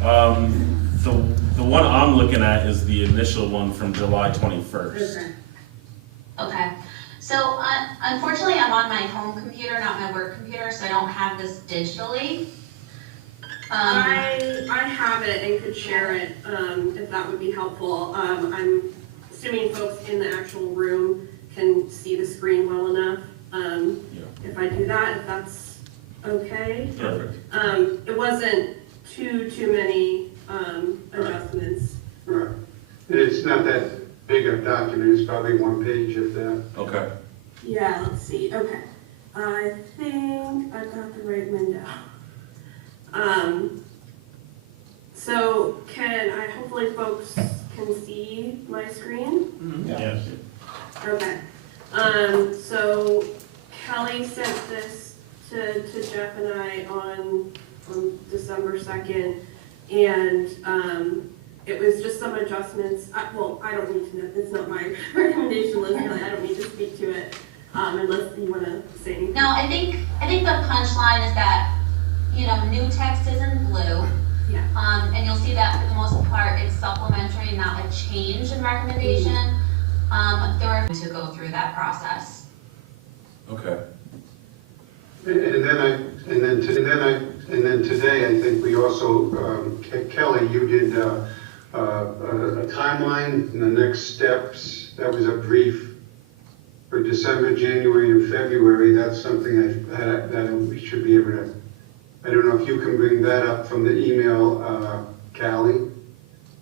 The one I'm looking at is the initial one from July 21st. Okay. So unfortunately, I'm on my home computer, not my work computer, so I don't have this digitally. I have it and could share it if that would be helpful. I'm assuming folks in the actual room can see the screen well enough. If I do that, if that's okay. Perfect. It wasn't too many adjustments. Right. It's not that big a document, it's probably one page if that. Okay. Yeah, let's see. Okay. I think I've got the right window. So hopefully folks can see my screen? Mm-hmm. Yes. Okay. So Kelly sent this to Jeff and I on December 2nd, and it was just some adjustments. Well, I don't need to know. It's not my recommendation list. Really. I don't need to speak to it unless you want to say anything. No, I think the punchline is that, you know, new text is in blue. Yeah. And you'll see that for the most part it's supplementary, not a change in recommendation. There are to go through that process. Okay. And then today, I think we also, Kelly, you did a timeline and the next steps. That was a brief for December, January, and February. That's something that we should be able to. I don't know if you can bring that up from the email, Callie.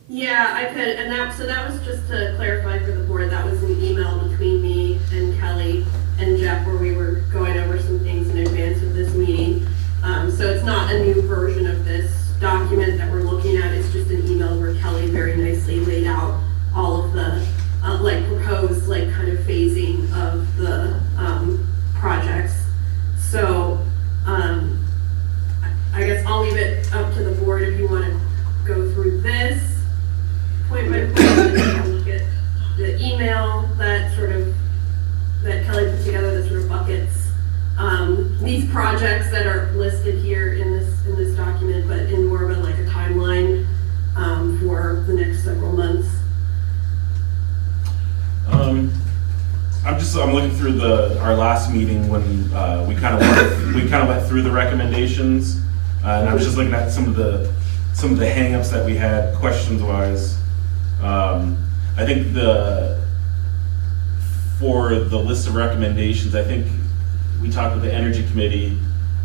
Yeah, I could, and that was just to clarify for the board. That was an email between me and Kelly and Jeff where we were going over some things in advance of this meeting. So it's not a new version of this document that we're looking at. It's just an email where Kelly very nicely laid out all of the proposed kind of phasing of the projects. So I guess I'll leave it up to the board if you want to go through this point by point, and then look at the email that Kelly put together, that sort of buckets these projects that are listed here in this document, but in more of a timeline for the next several months. I'm looking through our last meeting when we kind of went through the recommendations, and I was just looking at some of the hang-ups that we had questions wise. I think for the list of recommendations, I think we talked with the Energy Committee,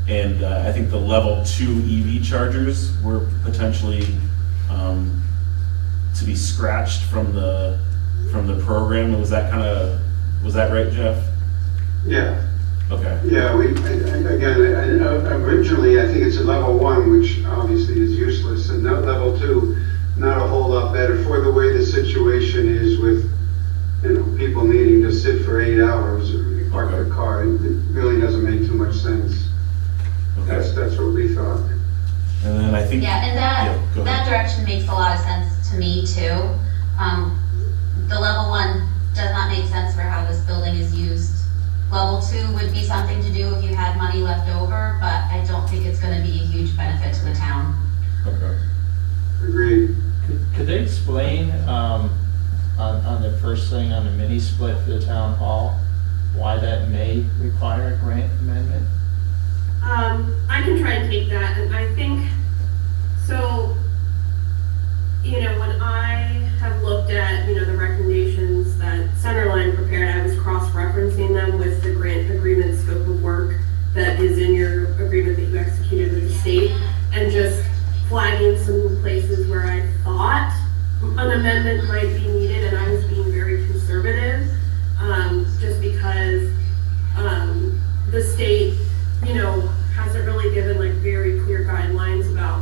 and I think the level 2 EV chargers were potentially to be scratched from the program. Was that right, Jeff? Yeah. Okay. Yeah, originally I think it's a level 1, which obviously is useless, and now level 2, not a whole lot better for the way the situation is with, people needing to sit for 8 hours or park their car. It really doesn't make too much sense. Okay. That's what we thought. And then I think that direction makes a lot of sense to me too. The level 1 does not make sense for how this building is used. Level 2 would be something to do if you had money left over, but I don't think it's going to be a huge benefit to the town. Okay. Agreed. Could they explain on the first thing on the mini split for the town hall, why that may require a grant amendment? I can try and take that, and I think, so, when I have looked at, the recommendations that Sunderland prepared, I was cross-referencing them with the grant agreement scope of work that is in your agreement that you executed with the state, and just flagging some places where I thought an amendment might be needed, and I was being very conservative, just because the state, hasn't really given very clear guidelines about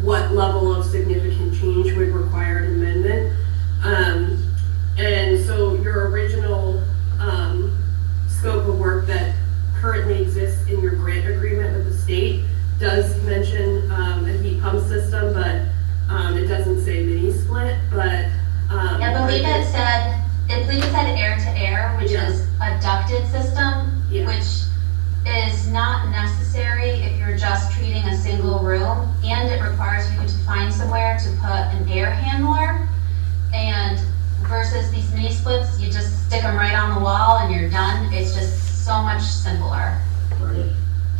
what level of significant change would require an amendment. And so your original scope of work that currently exists in your grant agreement with the state does mention a heat pump system, but it doesn't say mini split. But I believe it said air to air, which is a ducted system, which is not necessary if you're just treating a single room, and it requires you to find somewhere to put an air handler. And versus these mini splits, you just stick them right on the wall and you're done. It's just so much simpler. Right.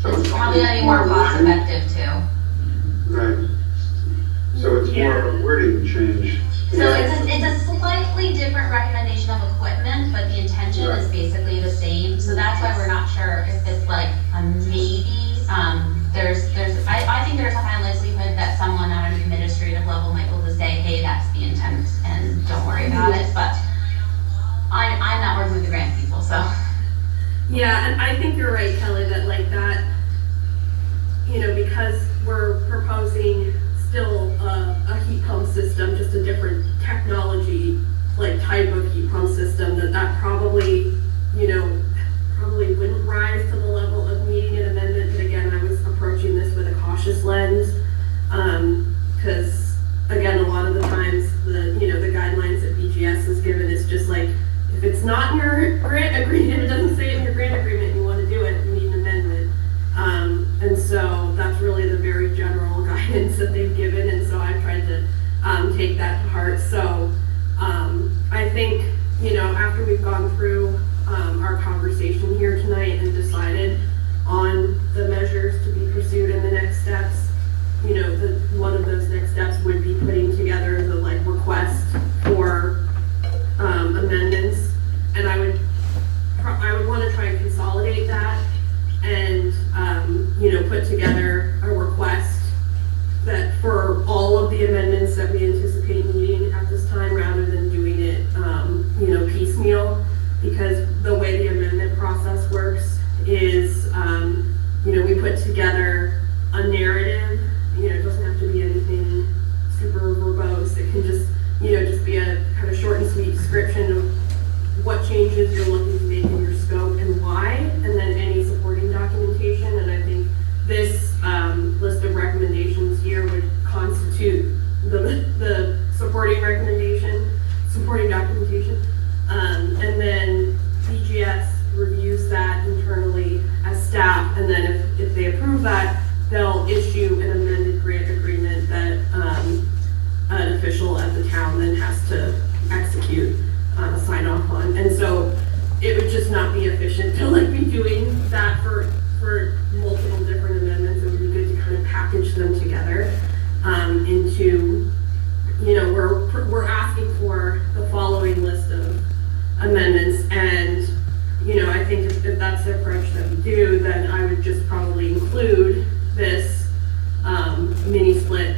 So It's probably gonna be more cost wording. effective too. Right. So it's more of a wording change. So it's a slightly different recommendation of equipment, but the intention is basically the same. So that's why we're not sure if it's like a maybe. I think there's a high likelihood that someone on an administrative level might be able to say, hey, that's the intent and don't worry about it. But I'm not working with the grant people, so. Yeah, and I think you're right, Kelly, that like that, because we're proposing still a heat pump system, just a different technology, like type of heat pump system, that probably, probably wouldn't rise to the level of needing an amendment. But again, I was approaching this with a cautious lens, because again, a lot of the times the guidelines that BGS has given is just like, if it's not in your grant agreement, it doesn't say it in your grant agreement, you want to do it, you need an amendment. And so that's really the very general guidance that they've given, and so I've tried to take that to heart. So I think, after we've gone through our conversation here tonight and decided on the measures to be pursued in the next steps, one of those next steps would be putting together the request for amendments, and I would want to try and consolidate that and put together a request that for all of the amendments that we anticipate needing at this time, rather than doing it piecemeal, because the way the amendment process works is we put together a narrative. It doesn't have to be anything super verbose. It can just be a kind of short and sweet description of what changes you're looking to make in your scope and why, and then any supporting documentation. And I think this list of recommendations here would constitute the supporting documentation. And then BGS reviews that internally as staff, and then if they approve that, they'll issue an amended grant agreement that an official at the town then has to execute, sign off on. And so it would just not be efficient to be doing that for multiple different amendments. It would be good to kind of package them together into, we're asking for the following list of amendments, and I think if that's the approach that we do, then I would just probably include this mini split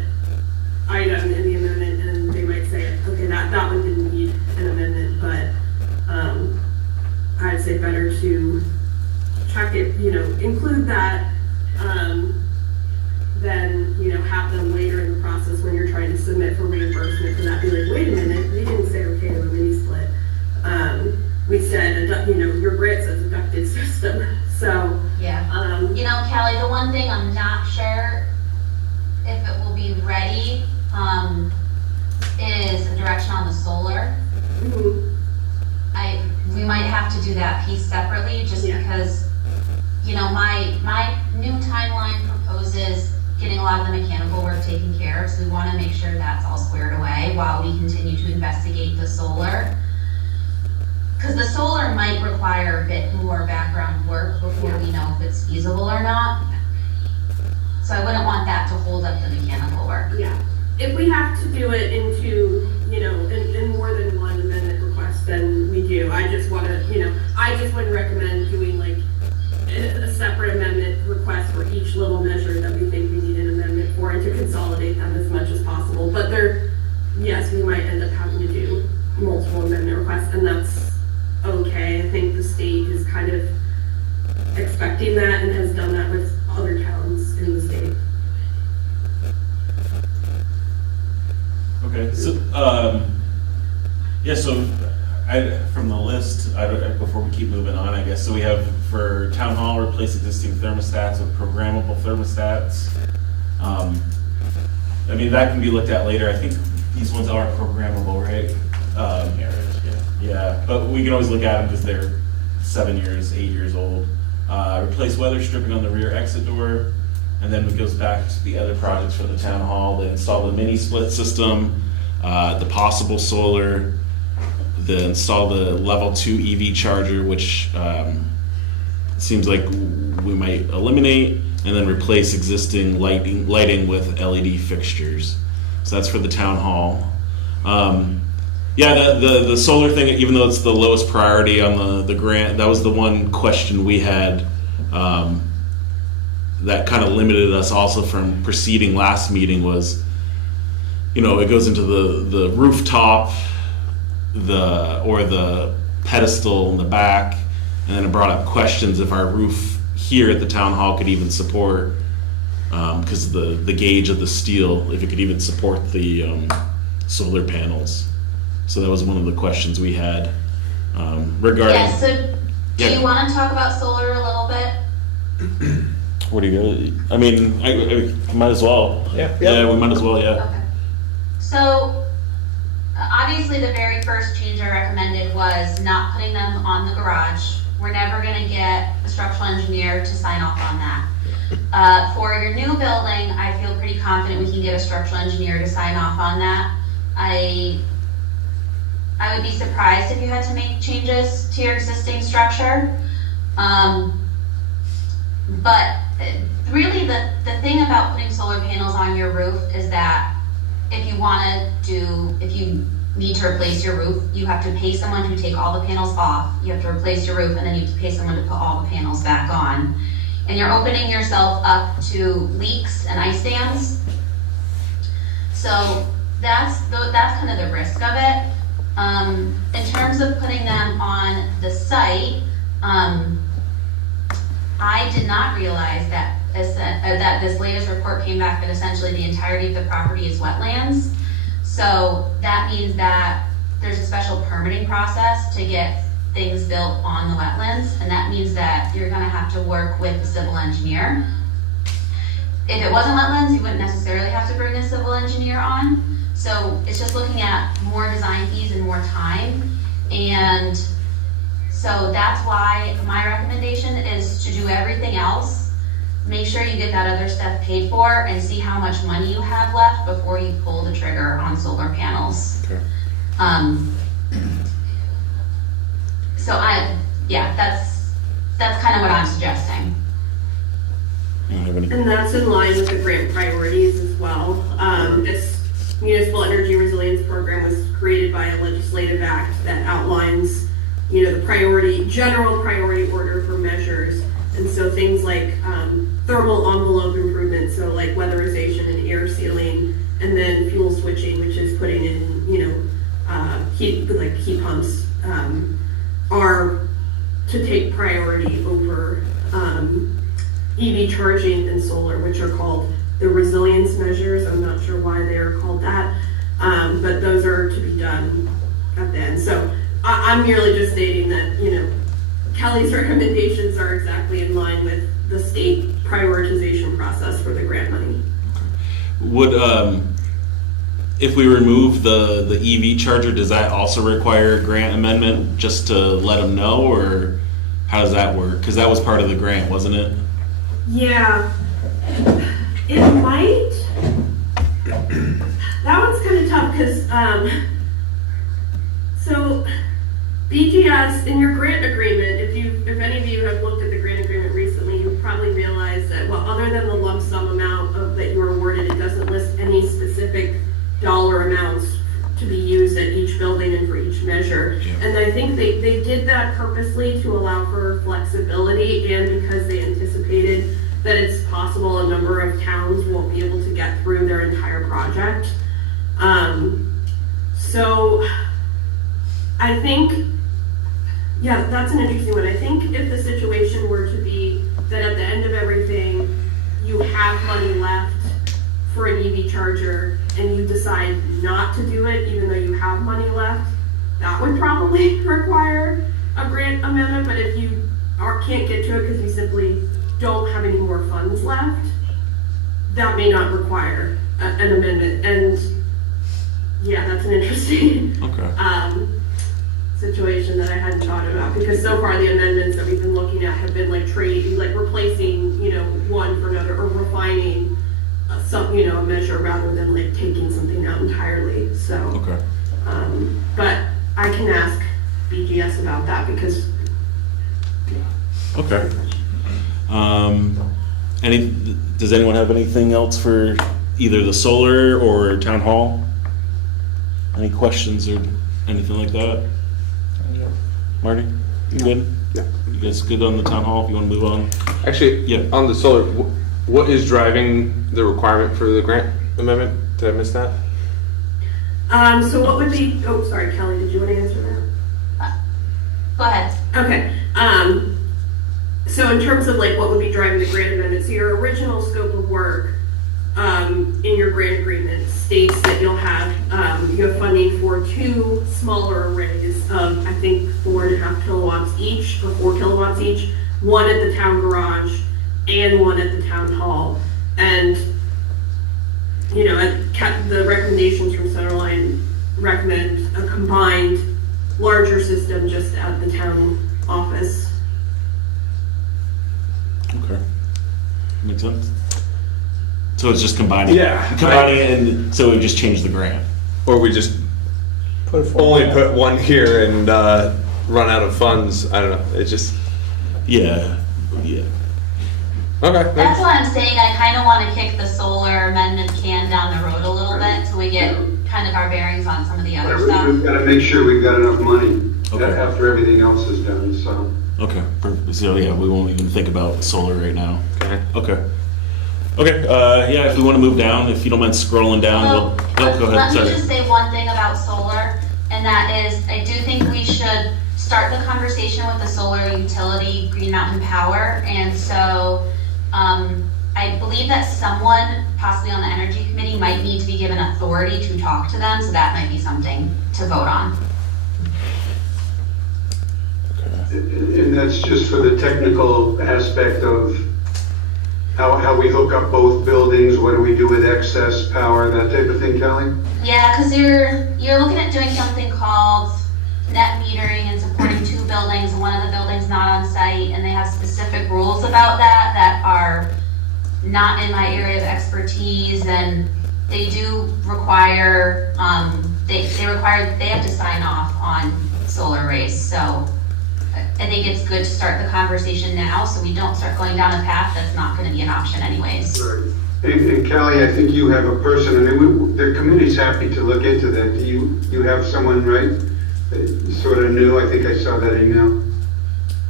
item in the amendment, and they might say, okay, that one didn't need an amendment, but I'd say better to check it, include that, than, have them later in the process when you're trying to submit for reimbursement for that, be like, wait a minute, we didn't say okay to a mini split. We said, your grant says a ducted system, so. Yeah. Kelly, the one thing I'm not sure if it will be ready, is a direction on the solar. Mm-hmm. We might have to do that piece separately, just because, my new timeline proposes getting a lot of the mechanical work taken care of, so we want to make sure that's all squared away while we continue to investigate the solar. Because the solar might require a bit more background work before we know if it's feasible or not. So I wouldn't want that to hold up the mechanical work. Yeah, if we have to do it into, in more than one amendment request, then we do. I just want to, I just wouldn't recommend doing a separate amendment request for each little measure that we think we need an amendment for, and to consolidate them as much as possible. But yes, we might end up having to do multiple amendment requests, and that's okay. I think the state is kind of expecting that and has done that with other towns in the state. Okay, so, from the list, before we keep moving on, I guess, so we have for town hall, replace existing thermostats with programmable thermostats. That can be looked at later. I think these ones are programmable, right? Yeah, but we can always look at them because they're 7 years, 8 years old. replace weather stripping on the rear exit door, and then it goes back to the other projects for the town hall. They install the mini split system, the possible solar, install the level 2 EV charger, which seems like we might eliminate, and then replace existing lighting with LED fixtures. So that's for the town hall. Yeah, the solar thing, even though it's the lowest priority on the grant, that was the one question we had that kind of limited us also from proceeding last meeting was, it goes into the rooftop, the pedestal in the back, and then it brought up questions if our roof here at the town hall could even support, because the gauge of the steel, if it could even support the solar panels. So that was one of the questions we had regarding. Yeah, so do you want to talk about solar a little bit? What do you? I mean, I might as well. Yeah. Yeah, we might as well. Yeah. Okay. So, obviously the very first change I recommended was not putting them on the garage. We're never gonna get a structural engineer to sign off on that. For your new building, I feel pretty confident we can get a structural engineer to sign off on that. I would be surprised if you had to make changes to your existing structure. But really the thing about putting solar panels on your roof is that if you need to replace your roof, you have to pay someone to take all the panels off, you have to replace your roof, and then you have to pay someone to put all the panels back on. And you're opening yourself up to leaks and ice dams. So that's kind of the risk of it. In terms of putting them on the site, I did not realize that this latest report came back that essentially the entirety of the property is wetlands. So that means that there's a special permitting process to get things built on the wetlands, and that means that you're gonna have to work with the civil engineer. If it wasn't wetlands, you wouldn't necessarily have to bring a civil engineer on. So it's just looking at more design fees and more time. And so that's why my recommendation is to do everything else. Make sure you get that other stuff paid for and see how much money you have left before you pull the trigger on solar panels. Okay. That's kind of what I'm suggesting. And that's in line with the grant priorities as well. This Municipal Energy Resilience Program was created by a legislative act that outlines, the general priority order for measures. And so things like thermal envelope improvements, so like weatherization and air sealing, and then fuel switching, which is putting in, heat pumps, are to take priority over EV charging and solar, which are called the resilience measures. I'm not sure why they are called that, but those are to be done at the end. So I'm merely just stating that, Kelly's recommendations are exactly in line with the state prioritization process for the grant money. Would, if we remove the EV charger, does that also require a grant amendment just to let them know, or how does that work? Because that was part of the grant, wasn't it? Yeah, it might. That one's kind of tough because, so BGS, in your grant agreement, if any of you have looked at the grant agreement recently, you probably realize that, well, other than the lump sum amount that you were awarded, it doesn't list any specific dollar amounts to be used at each building and for each measure. Yeah. And I think they did that purposely to allow for flexibility, and because they anticipated that it's possible a number of towns won't be able to get through their entire project. So I think, yeah, that's an interesting one. I think if the situation were to be that at the end of everything, you have money left for an EV charger and you decide not to do it even though you have money left, that would probably require a grant amendment. But if you can't get to it because you simply don't have any more funds left, that may not require an amendment. And yeah, that's an interesting. Okay. situation that I hadn't thought about, because so far the amendments that we've been looking at have been like trading, like replacing, one for another, or refining some, a measure rather than like taking something out entirely, so. Okay. But I can ask BGS about that, because Okay. Does anyone have anything else for either the solar or town hall? Any questions or anything like that? Marty, you good? Yeah. You guys good on the town hall? If you want to move on? Actually, Yeah. on the solar, what is driving the requirement for the grant amendment? Did I miss that? so what would be, oh, sorry, Kelly, did you want to answer that? Go ahead. Okay, so in terms of like what would be driving the grant amendment, so your original scope of work, in your grant agreement states that you have funding for 2 smaller arrays of, I think, 4.5 kilowatts each, or 4 kilowatts each, one at the town garage and one at the town hall. And, the recommendations from Sunderland recommend a combined larger system just at the town office. Okay. Makes sense. So it's just combining. Yeah. Combining it, and so we just change the grant. Or we just only put one here and run out of funds? I don't know. It just Yeah. Yeah. okay. That's why I'm saying I kind of want to kick the solar amendment can down the road a little bit, so we get kind of our bearings on some of the other stuff. We've got to make sure we've got enough money Okay. after everything else is done, so. Okay. Perfect. So yeah, we won't even think about solar right now. Okay. Okay. Okay. Yeah. If we want to move down, if you don't mind scrolling down, Well, we'll. Go ahead. let me Sorry. just say one thing about solar, and that is, I do think we should start the conversation with the solar utility, Green Mountain Power, and so, I believe that someone, possibly on the energy committee, might need to be given authority to talk to them, so that might be something to vote on. And that's just for the technical aspect of how we hook up both buildings, what do we do with excess power, that type of thing, Kelly? Yeah, because you're looking at doing something called net metering and supporting 2 buildings, and one of the buildings not on site, and they have specific rules about that are not in my area of expertise, and they do require, they have to sign off on solar arrays, so I think it's good to start the conversation now, so we don't start going down a path that's not gonna be an option anyways. Right. And Kelly, I think you have a person, the committee's happy to look into that. Do you have someone, right, sort of new? I think I saw that email.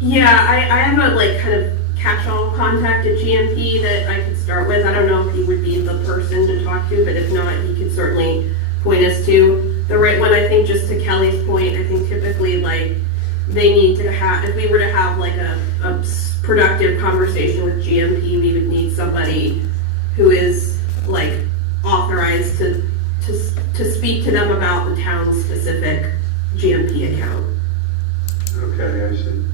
Yeah, I have a like kind of catch-all contact at GMP that I could start with. I don't know if he would be the person to talk to, but if not, he could certainly point us to the right one. I think just to Kelly's point, I think typically like they need to have, if we were to have like a productive conversation with GMP, we would need somebody who is like authorized to speak to them about the town's specific GMP account. Okay, I see.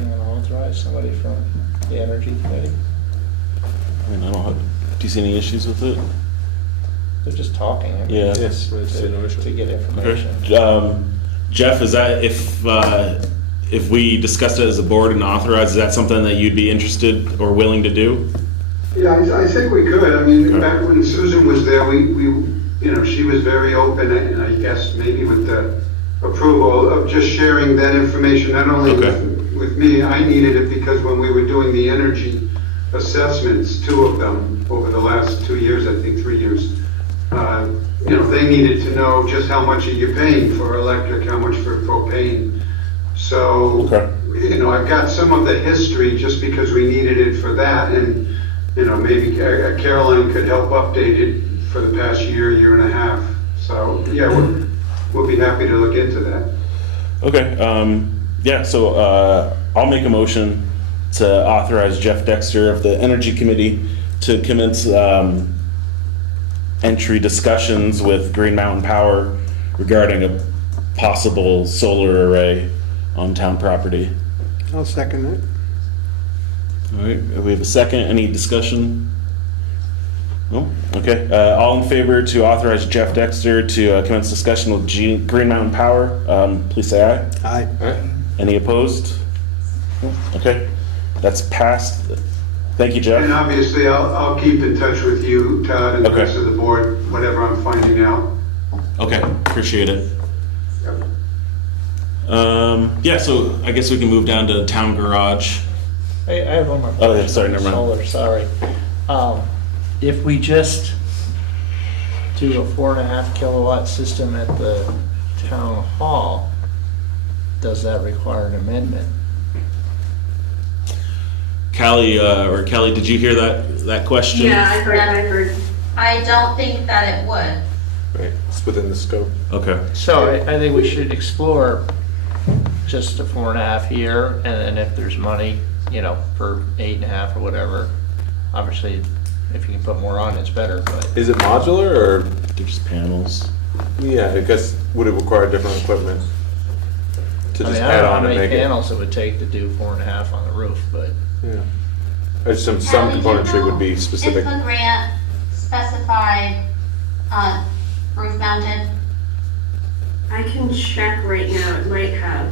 You want to authorize somebody from the energy committee? I mean, I don't have. Do you see any issues with it? They're just talking. I mean, Yeah. Yes. No issue. To get information. Okay. Jeff, is that if we discussed it as a board and authorized, is that something that you'd be interested or willing to do? Yeah, I think we could. I mean, Okay. back when Susan was there, she was very open, and I guess maybe with the approval of just sharing that information, not only Okay. with me, I needed it because when we were doing the energy assessments, 2 of them over the last 2 years, I think 3 years, they needed to know just how much are you paying for electric, how much for propane. So, Okay. I've got some of the history just because we needed it for that, and, maybe Caroline could help update it for the past year and a half. So, yeah, we'll be happy to look into that. Okay. Yeah. So I'll make a motion to authorize Jeff Dexter of the Energy Committee to commence entry discussions with Green Mountain Power regarding a possible solar array on town property. I'll second that. All right. We have a second. Any discussion? No? Okay. All in favor to authorize Jeff Dexter to commence discussion with Green Mountain Power, please say aye. Aye. Alright. Any opposed? No? Okay. That's passed. Thank you, And Jeff. obviously, I'll keep in touch with you, Todd, and the Okay. rest of the board, whatever I'm finding out. Okay, appreciate it. Yep. Yeah, so I guess we can move down to town garage. I have one more Oh, question. yeah, sorry, never mind. Solar, sorry. If we just do a 4.5 kilowatt system at the town hall, does that require an amendment? Callie, did you hear that question? Yeah, I heard. I don't think that it would. Right, it's within the scope. Okay. So I think we should explore just a 4.5 here, and then if there's money, for 8.5 or whatever, obviously, if you can put more on, it's better, but. Is it modular or, They're just panels. yeah, I guess, would it require different equipment? To I just mean, I add don't know how on and many make it? panels it would take to do 4.5 on the roof, but. Yeah. I just some Kelly, do you componentry would be know specific. If the grant specified, roof mounted, I can check right now, it might have.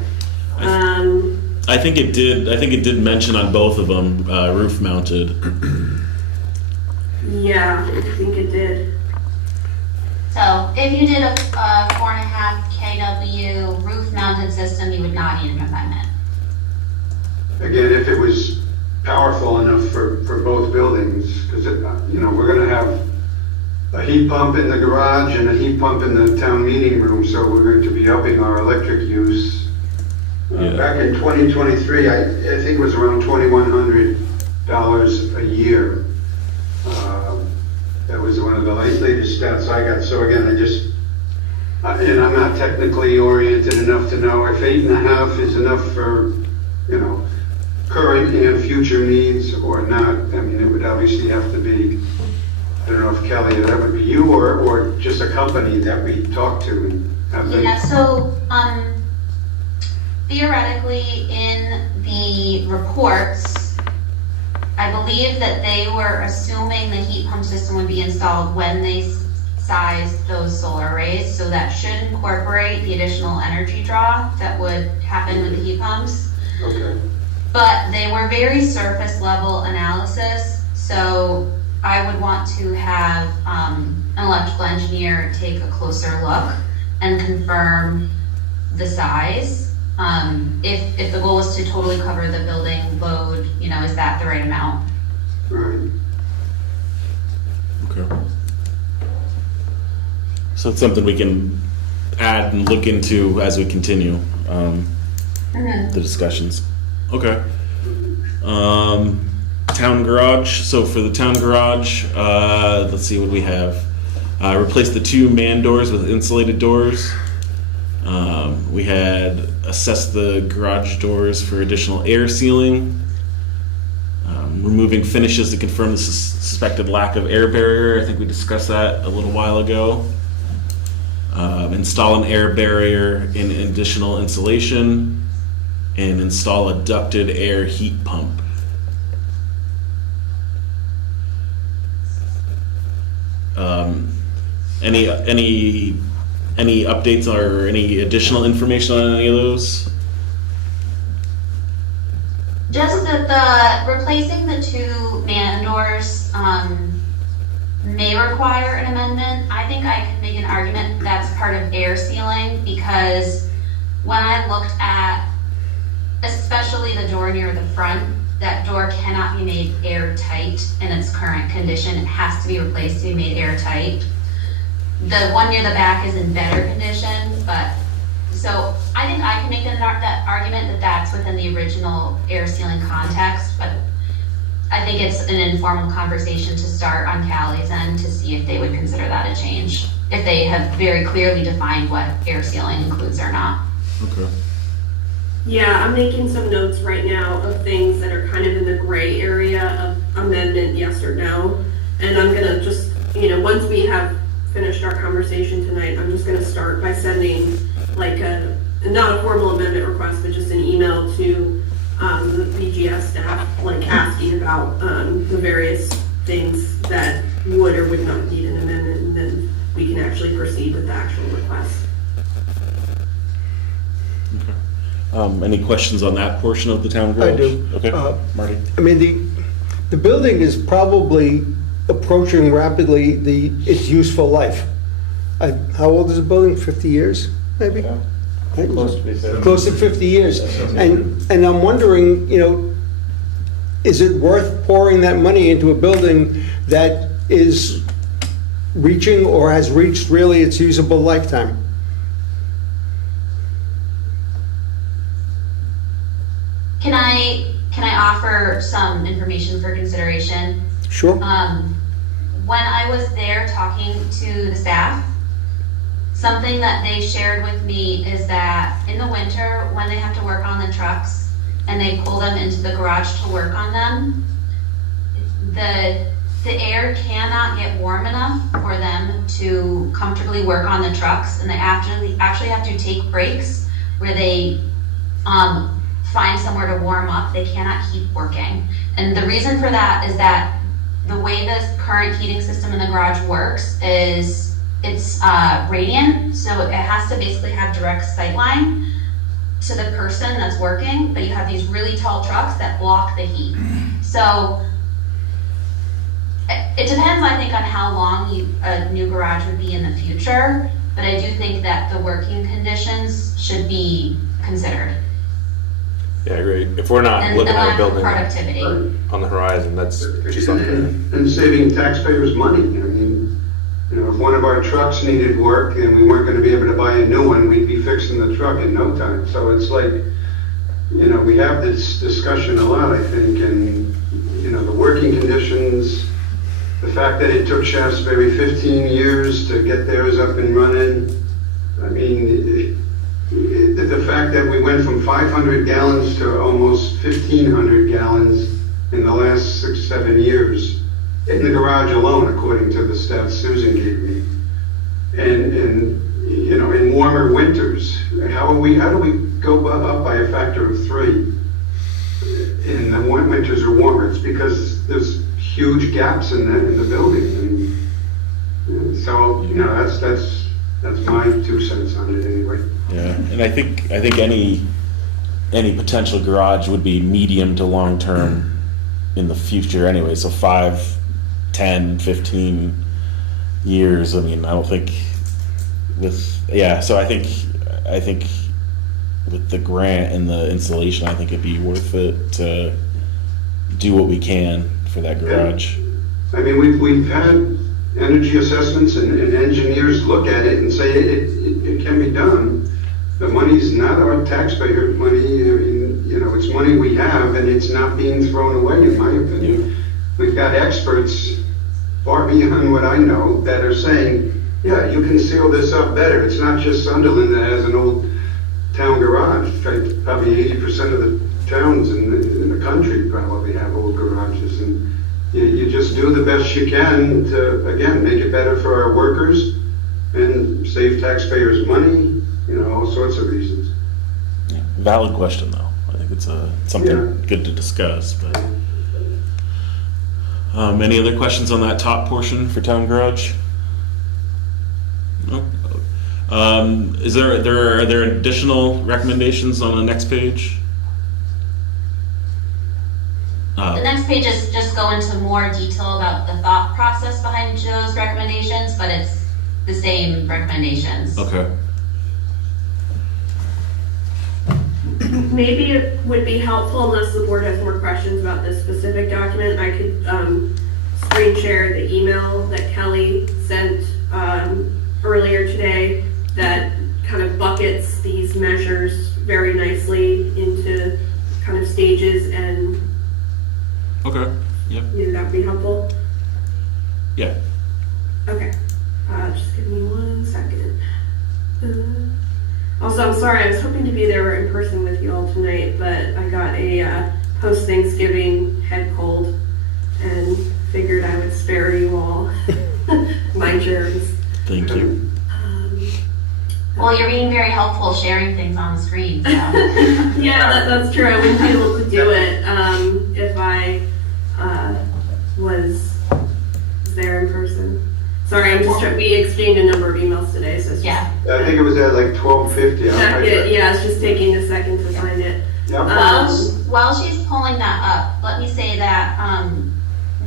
I think it did mention on both of them, roof mounted. Yeah, I think it did. so if you did a 4.5 kW roof mounted system, you would not need an amendment. Again, if it was powerful enough for both buildings, because, we're gonna have a heat pump in the garage and a heat pump in the town meeting room, so we're going to be upping our electric use. Yeah. Back in 2023, I think it was around $2,100 a year. That was one of the latest stats I got. So again, and I'm not technically oriented enough to know if 8.5 is enough for, current and future needs or not. I mean, it would obviously have to be, I don't know if Kelly, that would be you or just a company that we talk to and have them. Yeah, so, theoretically, in the reports, I believe that they were assuming the heat pump system would be installed when they sized those solar arrays, so that should incorporate the additional energy draw that would happen with the heat pumps. Okay. But they were very surface level analysis, so I would want to have an electrical engineer take a closer look and confirm the size. If the goal is to totally cover the building load, is that the right amount? Right. Okay. So it's something we can add and look into as we continue the discussions. Okay. Town garage. So for the town garage, let's see what we have. Replace the 2 man doors with insulated doors. We had assessed the garage doors for additional air sealing. Removing finishes to confirm the suspected lack of air barrier. I think we discussed that a little while ago. Install an air barrier in additional insulation. And install a ducted air heat pump. Any updates or any additional information on any of those? Just that replacing the 2 man doors, may require an amendment. I think I can make an argument that's part of air sealing, because when I looked at especially the door near the front, that door cannot be made airtight in its current condition. It has to be replaced to be made airtight. The one near the back is in better condition, but, so I think I can make that argument that that's within the original air sealing context, but I think it's an informal conversation to start on Callie's end to see if they would consider that a change, if they have very clearly defined what air sealing includes or not. Okay. Yeah, I'm making some notes right now of things that are kind of in the gray area of amendment, yes or no. And I'm gonna just, once we have finished our conversation tonight, I'm just gonna start by sending like not a formal amendment request, but just an email to the BGS staff, like asking about the various things that would or would not need an amendment, and then we can actually proceed with the actual request. Any questions on that portion of the town garage? I do. Okay, Uh, Marty? I mean, the building is probably approaching rapidly its useful life. How old is the building? 50 years, maybe? Close to be 50. Close to 50 years. And I'm wondering, is it worth pouring that money into a building that is reaching or has reached really its usable lifetime? Can I offer some information for consideration? Sure. When I was there talking to the staff, something that they shared with me is that in the winter, when they have to work on the trucks and they pull them into the garage to work on them, the air cannot get warm enough for them to comfortably work on the trucks, and they actually have to take breaks where they find somewhere to warm up. They cannot keep working. And the reason for that is that the way this current heating system in the garage works is it's radiant, so it has to basically have direct sight line to the person that's working, but you have these really tall trucks that block the heat. So it depends, I think, on how long a new garage would be in the future, but I do think that the working conditions should be considered. Yeah, I agree. If we're not And looking the at a lack of building productivity. on the horizon, that's just unfair. And saving taxpayers money. I mean, if one of our trucks needed work and we weren't gonna be able to buy a new one, we'd be fixing the truck in no time. So it's like, we have this discussion a lot, I think, and, the working conditions, the fact that it took Shaftesbury 15 years to get theirs up and running. I mean, the fact that we went from 500 gallons to almost 1,500 gallons in the last 6-7 years in the garage alone, according to the stats Susan gave me. And in warmer winters, how do we go up by a factor of 3? And the winters are warmer. It's because there's huge gaps in the building, and so that's my 2 cents on it anyway. Yeah, and I think any potential garage would be medium to long term in the future anyway. So 5, 10, 15 years. I mean, I don't think so I think with the grant and the installation, I think it'd be worth it to do what we can for that garage. I mean, we've had energy assessments and engineers look at it and say it can be done. The money's not our taxpayer money. I mean, it's money we have, and it's not being thrown away, in my opinion. Yeah. We've got experts far beyond what I know that are saying, yeah, you can seal this up better. It's not just Sunderland that has an old town garage. In fact, probably 80% of the towns in the country probably have old garages, and you just do the best you can to, again, make it better for our workers and save taxpayers money, all sorts of reasons. Yeah. Valid question though. I think it's something good to discuss. But any other questions on that top portion for town garage? No. Are there additional recommendations on the next page? The next page is just go into more detail about the thought process behind each of those recommendations, but it's the same recommendations. Okay. Maybe it would be helpful, unless the board has more questions about this specific document, I could screen share the email that Kelly sent earlier today that kind of buckets these measures very nicely into kind of stages, and Okay. Yep. that would be helpful. Yeah. Okay, just give me 1 second. Also, I'm sorry, I was hoping to be there in person with you all tonight, but I got a post-Thanksgiving head cold and figured I would spare you all my germs. Thank you. Well, you're being very helpful sharing things on the screen, so. Yeah, that's true. I wouldn't be able to do it if I was there in person. person. Sorry, I'm just trying, we exchanged a number of emails today, so it's just. Yeah. I think it was at like 12:50. Check it, yeah, it's just taking a second to find it. Yep. While she's pulling that up, let me say that,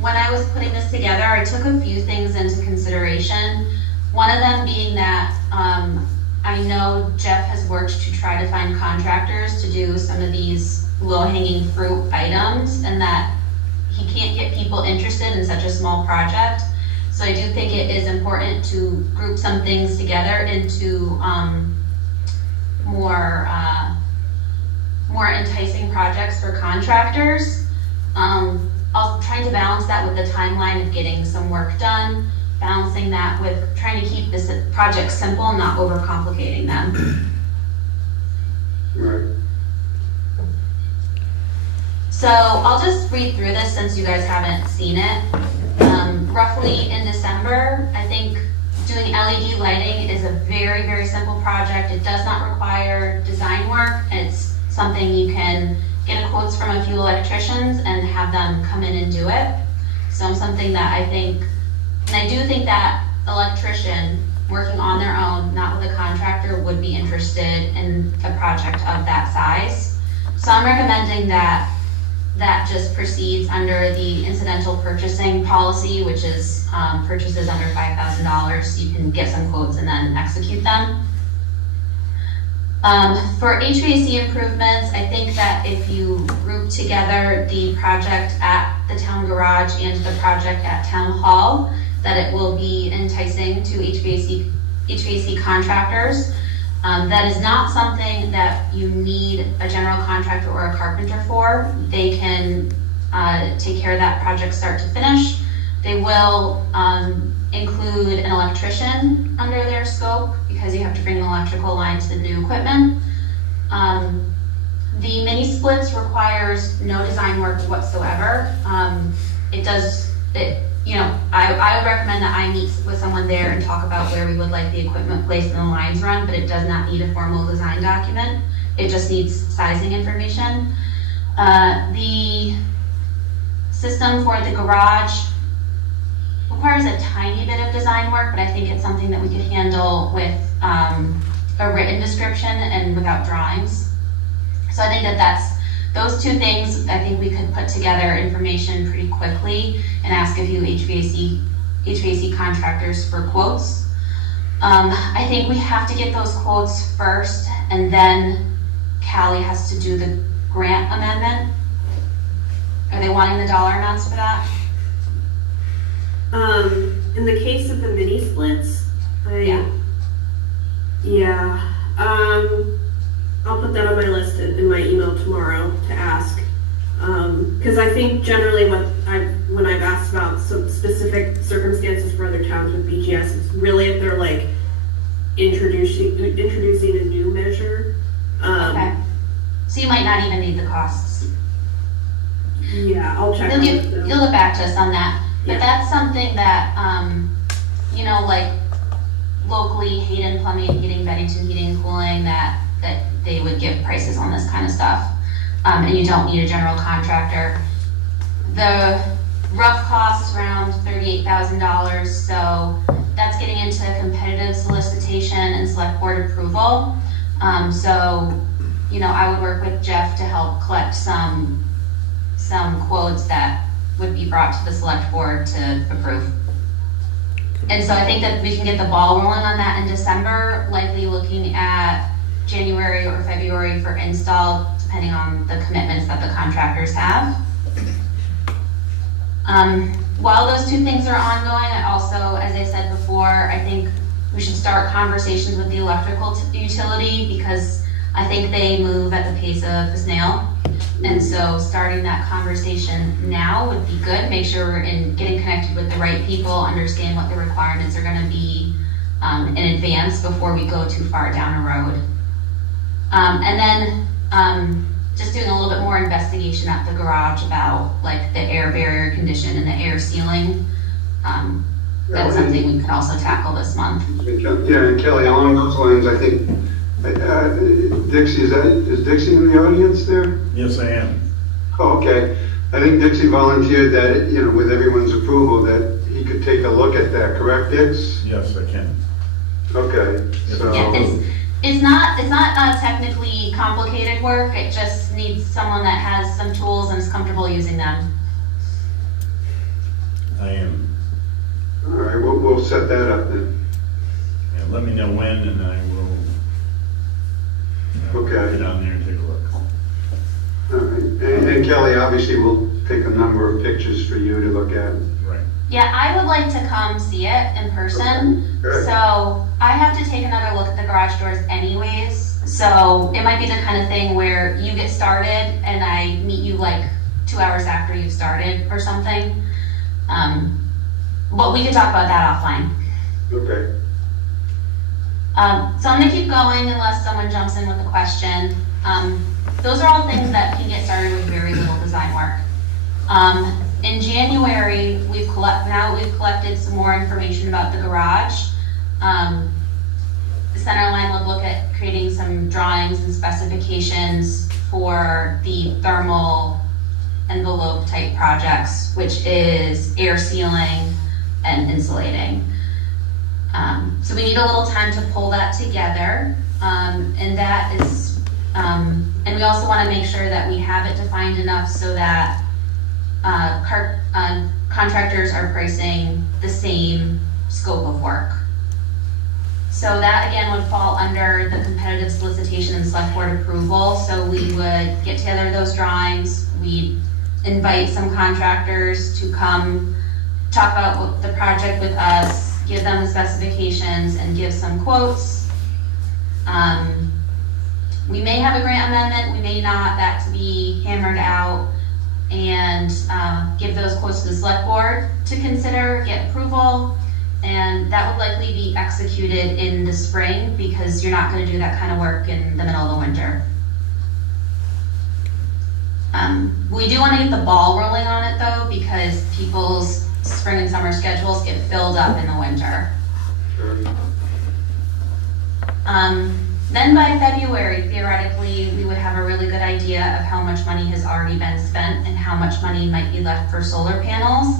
when I was putting this together, I took a few things into consideration. One of them being that, I know Jeff has worked to try to find contractors to do some of these low-hanging fruit items, and that he can't get people interested in such a small project. So I do think it is important to group some things together into, more enticing projects for contractors. I'll try to balance that with the timeline of getting some work done, balancing that with trying to keep this project simple, not overcomplicating them. Right. So I'll just read through this since you guys haven't seen it. Roughly in December, I think doing LED lighting is a very, very simple project. It does not require design work. It's something you can get quotes from a few electricians and have them come in and do it. So something that I think, and I do think that electrician working on their own, not with a contractor, would be interested in a project of that size. So I'm recommending that that just proceeds under the incidental purchasing policy, which is purchases under $5,000. So you can get some quotes and then execute them. For HVAC improvements, I think that if you group together the project at the town garage and the project at town hall, that it will be enticing to HVAC contractors. That is not something that you need a general contractor or a carpenter for. They can take care of that project start to finish. They will include an electrician under their scope because you have to bring an electrical line to the new equipment. The mini splits requires no design work whatsoever. I would recommend that I meet with someone there and talk about where we would like the equipment placed and the lines run, but it does not need a formal design document. It just needs sizing information. The system for the garage requires a tiny bit of design work, but I think it's something that we could handle with a written description and without drawings. So I think that's those two things. I think we could put together information pretty quickly and ask a few HVAC contractors for quotes. I think we have to get those quotes first, and then Callie has to do the grant amendment. Are they wanting the dollar amounts for that? In the case of the mini splits, I'll put that on my list in my email tomorrow to ask. Because I think generally when I've asked about some specific circumstances for other towns with BGS, it's really if they're like introducing a new measure. Okay. So you might not even need the costs. Yeah, I'll check on it. You'll get back to us on that. But Yeah. that's something that, like locally, Hayden Plumbing, Heating, Bennington Heating and Cooling, that they would give prices on this kind of stuff. And you don't need a general contractor. The rough cost is around $38,000, so that's getting into competitive solicitation and select board approval. I would work with Jeff to help collect some quotes that would be brought to the select board to approve. And so I think that we can get the ball rolling on that in December, likely looking at January or February for install, depending on the commitments that the contractors have. While those two things are ongoing, I also, as I said before, I think we should start conversations with the electrical utility, because I think they move at the pace of a snail. And so starting that conversation now would be good. Make sure we're getting connected with the right people, understand what the requirements are gonna be in advance before we go too far down a road. And then just doing a little bit more investigation at the garage about like the air barrier condition and the air sealing. That's something we could also tackle this month. Yeah, and Kelly, along those lines, I think, Dixie, is Dixie in the audience there? Yes, I am. Oh, okay. I think Dixie volunteered that, with everyone's approval, that he could take a look at that, correct, Dix? Yes, I can. Okay, so. Yeah, it's not technically complicated work, it just needs someone that has some tools and is comfortable using them. I am. All right, we'll set that up then. Yeah, let me know when and I will Okay. get down there and take a look. All right, and Kelly, obviously, we'll take a number of pictures for you to look at. Right. Yeah, I would like to come see it in person, Okay. so I have to take another look at the garage doors anyways. So it might be the kind of thing where you get started and I meet you like 2 hours after you've started or something. But we could talk about that offline. Okay. So I'm gonna keep going unless someone jumps in with a question. Those are all things that can get started with very little design work. In January, now that we've collected some more information about the garage, Centerline would look at creating some drawings and specifications for the thermal envelope type projects, which is air sealing and insulating. So we need a little time to pull that together, and that is, and we also want to make sure that we have it defined enough so that contractors are pricing the same scope of work. So that again would fall under the competitive solicitation and select board approval. So we would get together those drawings, we'd invite some contractors to come talk about the project with us, give them the specifications and give some quotes. We may have a grant amendment, we may not, that to be hammered out, and give those quotes to the select board to consider, get approval, and that would likely be executed in the spring because you're not going to do that kind of work in the middle of the winter. We do want to get the ball rolling on it though, because people's spring and summer schedules get filled up in the winter. Sure. Then by February, theoretically, we would have a really good idea of how much money has already been spent and how much money might be left for solar panels.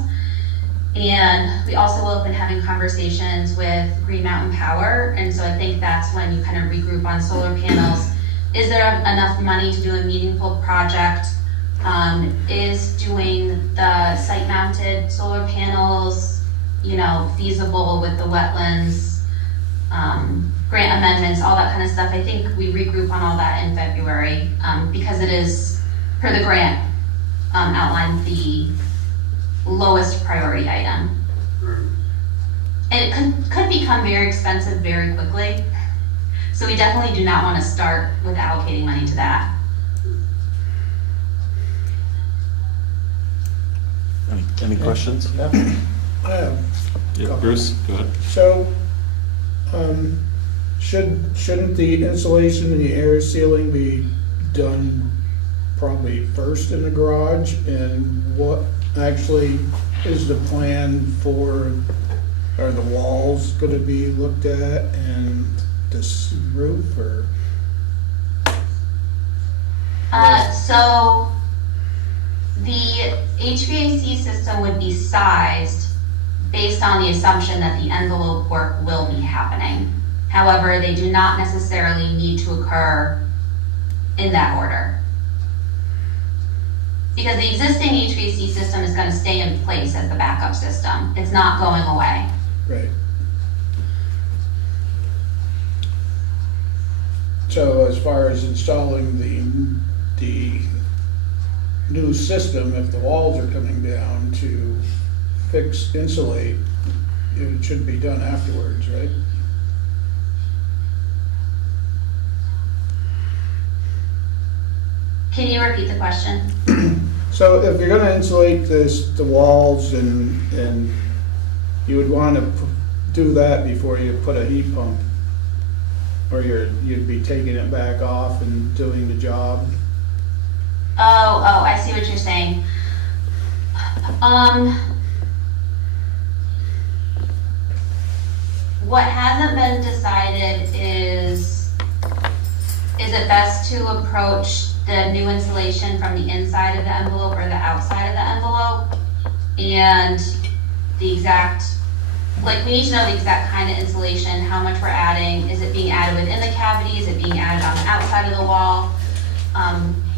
And we also will have been having conversations with Green Mountain Power, and so I think that's when you kind of regroup on solar panels. Is there enough money to do a meaningful project? Is doing the site-mounted solar panels, feasible with the wetlands, grant amendments, all that kind of stuff? I think we regroup on all that in February because it is, per the grant, outlined the lowest priority item. Right. And it could become very expensive very quickly. So we definitely do not want to start with allocating money to that. Any questions? Yeah. Yeah, Bruce, go ahead. So, shouldn't the insulation and the air sealing be done probably first in the garage? And what actually is the plan for, are the walls gonna be looked at and this roof, or? So the HVAC system would be sized based on the assumption that the envelope work will be happening. However, they do not necessarily need to occur in that order. Because the existing HVAC system is going to stay in place as the backup system. It's not going away. Right. So as far as installing the new system, if the walls are coming down to insulate, it should be done afterwards, right? Can you repeat the question? So if you're gonna insulate the walls and you would wanna do that before you put a heat pump, or you'd be taking it back off and doing the job. Oh, I see what you're saying. What hasn't been decided is it best to approach the new insulation from the inside of the envelope or the outside of the envelope? And the exact, like, we need to know the exact kind of insulation, how much we're adding, is it being added within the cavity, is it being added on the outside of the wall?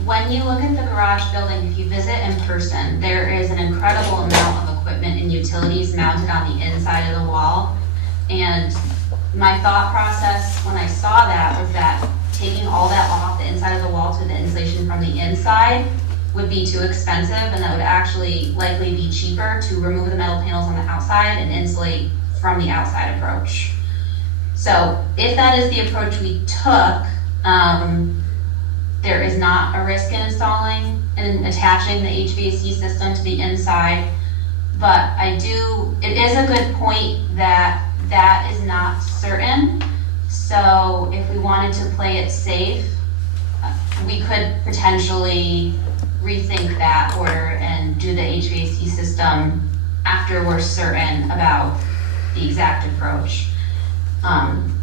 When you look at the garage building, if you visit in person, there is an incredible amount of equipment and utilities mounted on the inside of the wall. And my thought process when I saw that was that taking all that off the inside of the wall to the insulation from the inside would be too expensive, and that would actually likely be cheaper to remove the metal panels on the outside and insulate from the outside approach. So if that is the approach we took, there is not a risk in installing and attaching the HVAC system to the inside. But it is a good point that that is not certain. So if we wanted to play it safe, we could potentially rethink that order and do the HVAC system after we're certain about the exact approach. And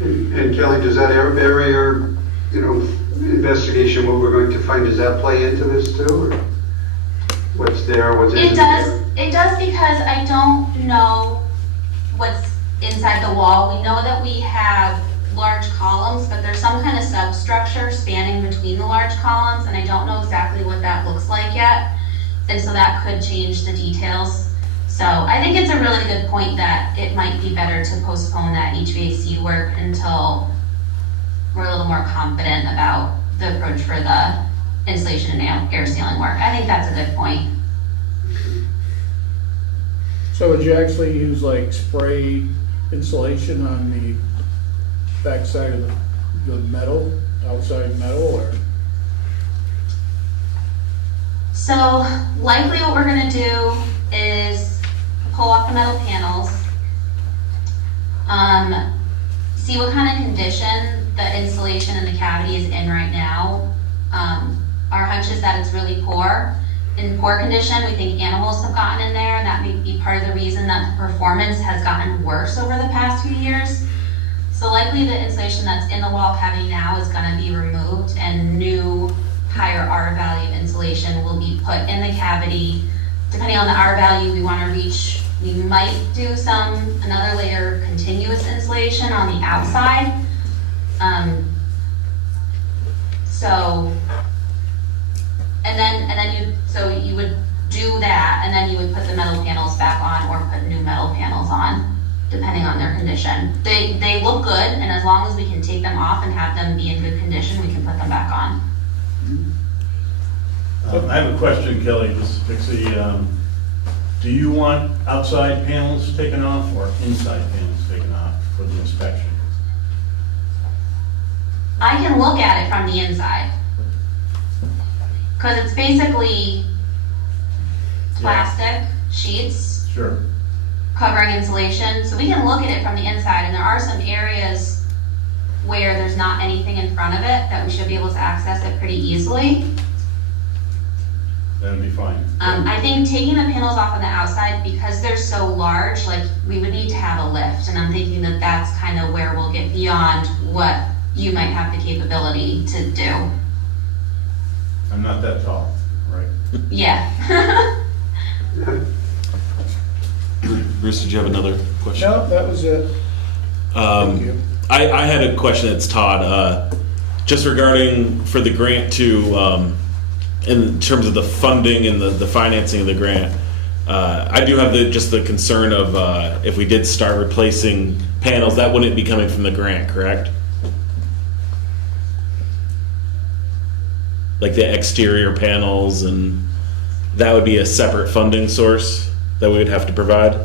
Kelly, does that area, investigation, what we're going to find, does that play into this too? Or what's there, what's It isn't there? it does because I don't know what's inside the wall. We know that we have large columns, but there's some kind of substructure spanning between the large columns, and I don't know exactly what that looks like yet. And so that could change the details. So I think it's a really good point that it might be better to postpone that HVAC work until we're a little more confident about the approach for the insulation and air sealing work. I think that's a good point. So would you actually use like spray insulation on the backside of the metal, outside metal, or? So likely what we're gonna do is pull off the metal panels, see what kind of condition the insulation in the cavity is in right now. Our hunch is that it's really poor. In poor condition, we think animals have gotten in there, and that may be part of the reason that the performance has gotten worse over the past few years. So likely the insulation that's in the wall cavity now is gonna be removed, and new higher R value insulation will be put in the cavity. Depending on the R value we wanna reach, we might do another layer of continuous insulation on the outside. So you would do that, and then you would put the metal panels back on or put new metal panels on, depending on their condition. They look good, and as long as we can take them off and have them be in good condition, we can put them back on. I have a question, Kelly, this is Dixie. Do you want outside panels taken off or inside panels taken off for the inspection? I can look at it from the inside. Because it's basically plastic sheets Sure. covering insulation. So we can look at it from the inside, and there are some areas where there's not anything in front of it that we should be able to access it pretty easily. That'd be fine. I think taking the panels off on the outside, because they're so large, like, we would need to have a lift, and I'm thinking that that's kind of where we'll get beyond what you might have the capability to do. I'm not that tall, right? Yeah. Bruce, did you have another question? No, that was it. Thank you. I had a question. It's Todd. Just regarding for the grant to, in terms of the funding and the financing of the grant, I do have the concern of if we did start replacing panels, that wouldn't be coming from the grant, correct? Like the exterior panels, and that would be a separate funding source that we would have to provide?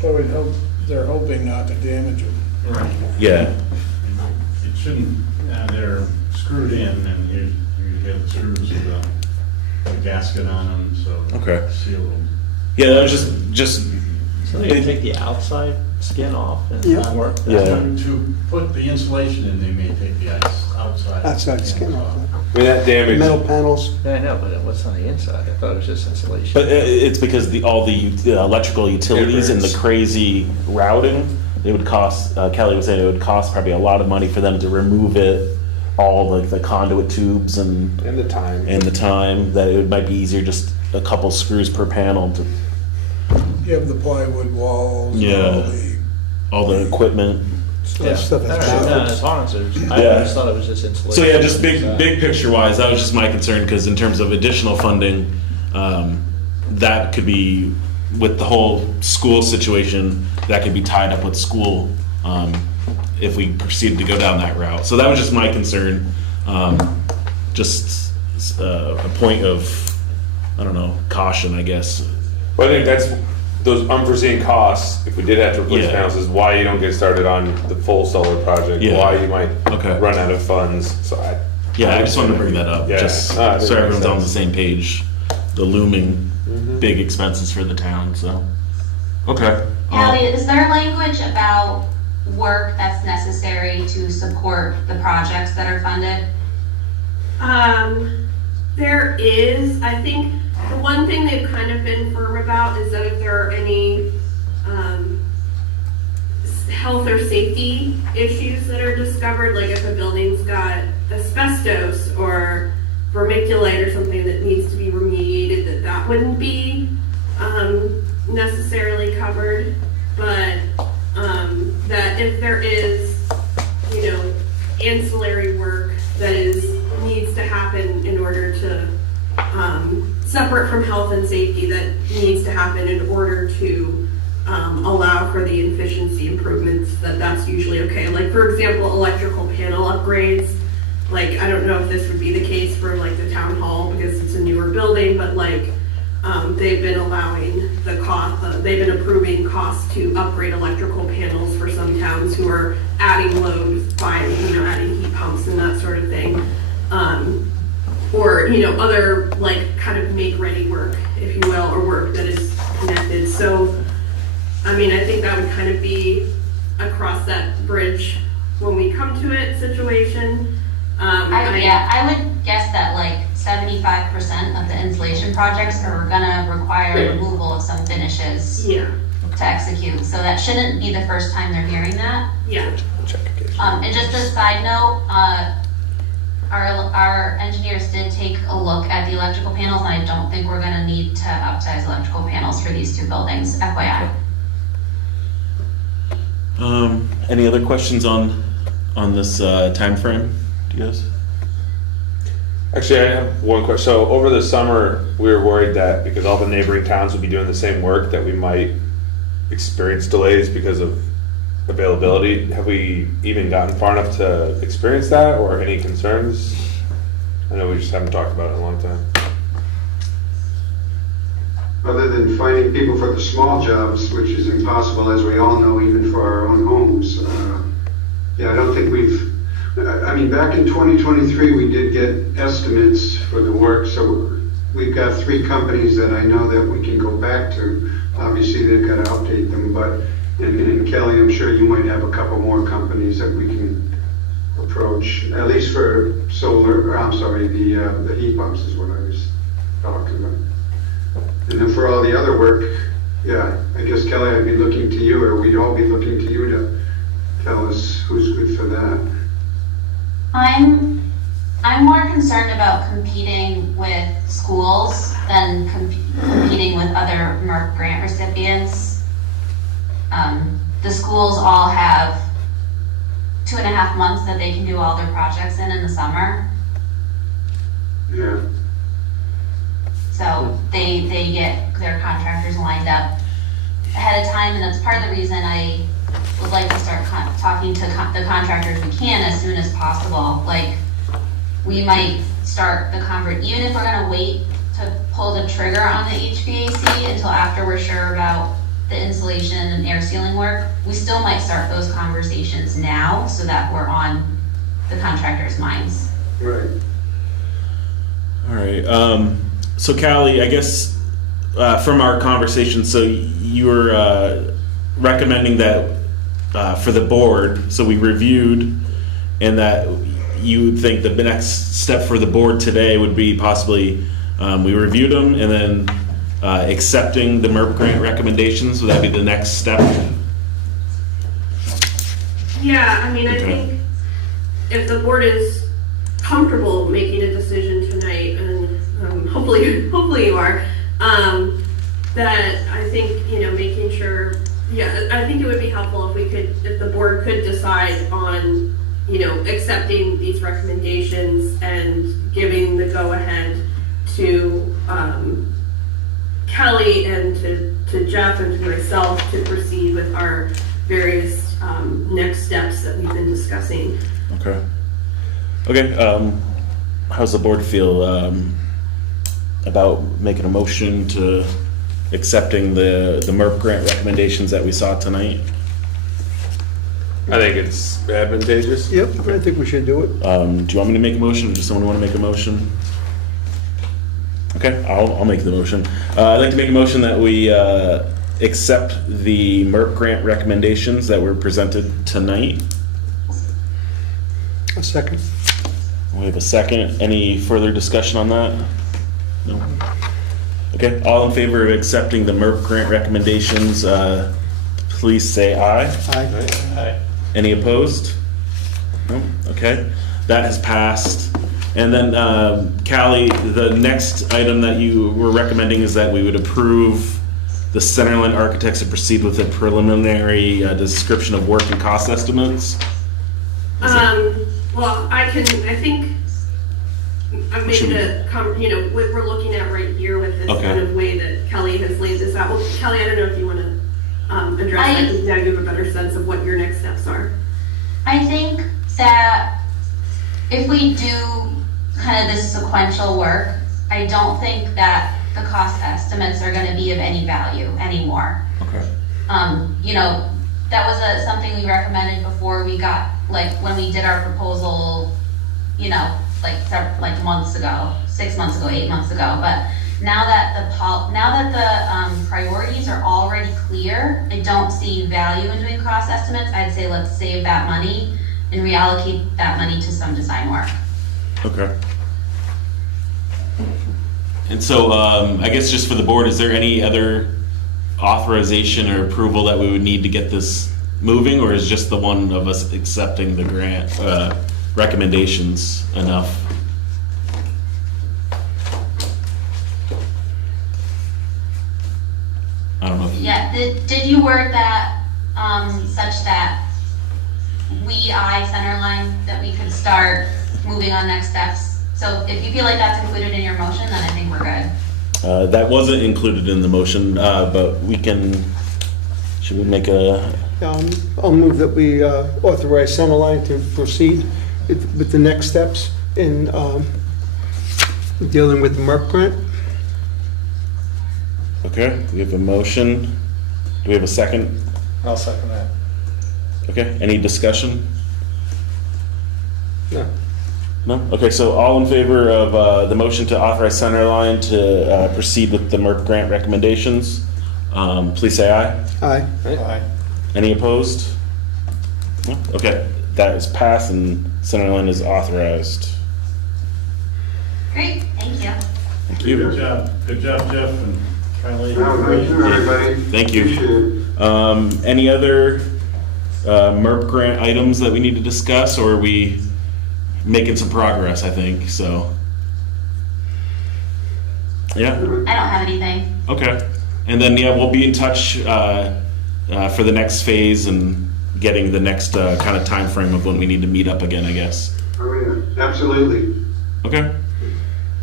So we hope, they're hoping not to damage them. Right. Yeah. It shouldn't, they're screwed in, and you get the screws with the gasket on them, so. Okay. Seal them. Yeah, that was just So they take the outside skin off and Yeah. work that Yeah. way? To put the insulation in, they may take the outside. Outside skin off. I mean, that damage. Metal panels. Yeah, I know, but what's on the inside? I thought it was just insulation. But it's because all the electrical utilities and the burns. crazy routing, it would cost, Kelly was saying it would cost probably a lot of money for them to remove it, all like the conduit tubes and And the time. the time, that it might be easier just a couple screws per panel to You have the plywood walls. Yeah. All the equipment. Yeah. Stuff All that's right, bad. no, as long as there's, I Yeah. just thought it was just insulation. So yeah, just big picture wise, that was just my concern, because in terms of additional funding, that could be, with the whole school situation, that could be tied up with school, if we proceeded to go down that route. So that was just my concern, just a point of, I don't know, caution, I guess. But I think that's, those unforeseen costs, if we did have to replace Yeah. panels, is why you don't get started on the full solar project, Yeah. why you might Okay. run out of funds, so Yeah, I just wanted to bring that up, Yeah. just No, I think so it makes everyone's on the sense. same page, the looming big expenses for the town, so. Okay. Callie, is there language about work that's necessary to support the projects that are funded? There is, I think, the one thing they've kind of been firm about is that if there are any, health or safety issues that are discovered, like if a building's got asbestos or vermiculite or something that needs to be remediated, that wouldn't be, necessarily covered, but, that if there is, ancillary work that needs to happen in order to, separate from health and safety, that needs to happen in order to allow for the efficiency improvements, that's usually okay. Like, for example, electrical panel upgrades. Like, I don't know if this would be the case for like the town hall because it's a newer building, but like, they've been allowing the cost, they've been approving costs to upgrade electrical panels for some towns who are adding loads by, adding heat pumps and that sort of thing. Or, other like kind of make-ready work, if you will, or work that is connected. So, I mean, I think that would kind of be across that bridge when we come to it situation. I would guess that like 75% of the insulation projects are gonna require removal of some finishes Yeah, to execute. So that shouldn't be the first time they're hearing that. yeah. And just a side note, our engineers did take a look at the electrical panels, and I don't think we're gonna need to upsize electrical panels for these two buildings, FYI. Any other questions on this time frame? Do you guys? Actually, I have one question. So over the summer, we were worried that because all the neighboring towns would be doing the same work, that we might experience delays because of availability. Have we even gotten far enough to experience that, or any concerns? I know we just haven't talked about it in a long time. Other than finding people for the small jobs, which is impossible, as we all know, even for our own homes. I don't think back in 2023, we did get estimates for the work, so we've got 3 companies that I know that we can go back to. Obviously, they've got to update them, but, and Kelly, I'm sure you might have a couple more companies that we can approach, at least for the heat pumps is what I was talking about. And then for all the other work, I guess Kelly, I'd be looking to you, or we'd all be looking to you to tell us who's good for that. I'm more concerned about competing with schools than competing with other MERC grant recipients. The schools all have 2.5 months that they can do all their projects in the summer. Yeah. So they get their contractors lined up ahead of time, and that's part of the reason I would like to start talking to the contractors we can as soon as possible. Like, we might start the even if we're gonna wait to pull the trigger on the HVAC until after we're sure about the insulation and air sealing work, we still might start those conversations now so that we're on the contractors' minds. Right. All right. So Callie, I guess from our conversation, so you were recommending that for the board, so we reviewed, and that you would think the next step for the board today would be possibly we reviewed them and then accepting the MERP grant recommendations. Would that be the next step? Yeah, I mean, I Okay. think if the board is comfortable making a decision tonight, and hopefully you are, that I think, making sure, I think it would be helpful if the board could decide on, accepting these recommendations and giving the go-ahead to Kelly and to Jeff and to myself to proceed with our various next steps that we've been discussing. Okay, how's the board feel about making a motion to accepting the MERP grant recommendations that we saw tonight? I think it's advantageous. Yep, I think we should do it. Do you want me to make a motion, or does someone want to make a motion? Okay, I'll make the motion. I'd like to make a motion that we accept the MERP grant recommendations that were presented tonight. A second. We have a second. Any further discussion on that? No? Okay, all in favor of accepting the MERP grant recommendations, please say aye. Aye. Any opposed? No? Okay, that has passed. And then, Callie, the next item that you were recommending is that we would approve the Sunderland architects to proceed with a preliminary description of work and cost estimates. Well, I think I'm making what we're looking at right here with this Okay. kind of way that Kelly has laid this out. Well, Kelly, I don't know if you want to address that, because now you have a better sense of what your next steps are. I think that if we do kind of this sequential work, I don't think that the cost estimates are going to be of any value anymore. Okay. That was something we recommended before we got, when we did our proposal, months ago, 6 months ago, 8 months ago. But now that the priorities are already clear, I don't see value in doing cost estimates. I'd say let's save that money and reallocate that money to some design work. Okay. And so, I guess just for the board, is there any other authorization or approval that we would need to get this moving, or is just the one of us accepting the grant recommendations enough? I don't know. Yeah, did you word that such that Sunderland, that we could start moving on next steps? So if you feel like that's included in your motion, then I think we're good. That wasn't included in the motion, but should we make a, I'll move that we authorize Sunderland to proceed with the next steps in dealing with the MERP grant. okay, we have a motion. Do we have a second? I'll second that. Okay, any discussion? No. No? Okay, so all in favor of the motion to authorize Centerline to proceed with the MERP grant recommendations, please say aye. Aye. Aye. Any opposed? No? Okay, that is passed and Centerline is authorized. Great, thank you. Thank Good you. job, Jeff and Kylie. No, thank you, everybody. Thank you. Appreciate it. Any other MERP grant items that we need to discuss, or are we making some progress, I think, so. Yeah, I don't have anything. okay. And then, yeah, we'll be in touch for the next phase and getting the next kind of time frame of when we need to meet up again, I guess. Oh, yeah, absolutely. Okay.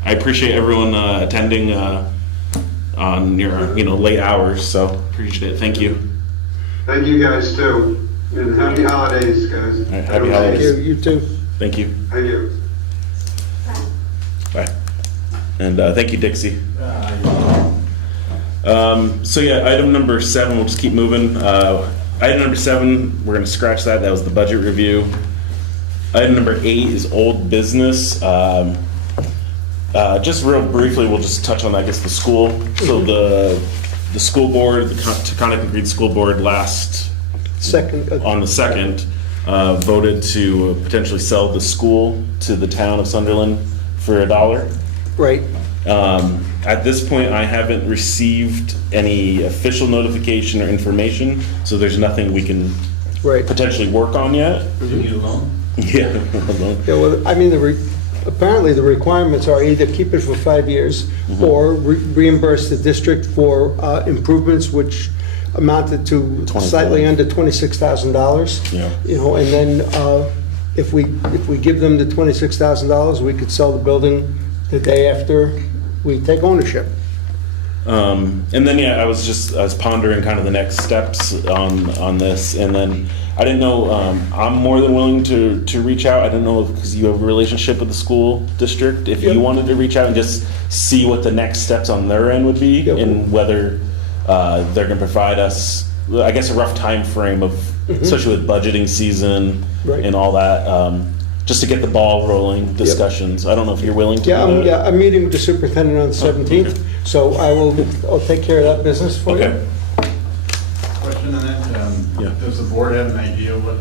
I appreciate everyone attending on your late hours, so appreciate it. Thank you. Thank you guys too. And happy holidays, guys. right, happy Thank holidays. you, you too. Thank you. Thank you. Bye. And thank you, Dixie. So yeah, item number 7, we'll just keep moving. Item number 7, we're gonna scratch that. That was the budget review. Item number 8 is old business. Just real briefly, we'll just touch on, I guess, the school. So the school board, the Taconic Green School Board on the 2nd, voted to potentially sell the school to the town of Sunderland for $1. Right. At this point, I haven't received any official notification or information, so there's nothing we can Right. potentially work on yet. You alone? Yeah, alone. Yeah, well, I mean, apparently the requirements are either keep it for 5 years or reimburse the district for improvements which amounted to slightly under $26,000. Yeah. You know, and then if we give them the $26,000, we could sell the building the day after we take ownership. And then, yeah, I was pondering kind of the next steps on this, and then I didn't know, I'm more than willing to reach out. I didn't know, because you have a relationship with the school district, if you wanted to reach out and just see what the next steps on their end would be, and whether they're gonna provide us, I guess, a rough time frame of, especially with budgeting season Right. and all that, just to get the ball rolling discussions. I don't know if you're willing to do that. Yeah, I'm meeting with the superintendent on the 17th, so I'll take care of that business for you. Okay. Question on that, Yeah. does the board have an idea what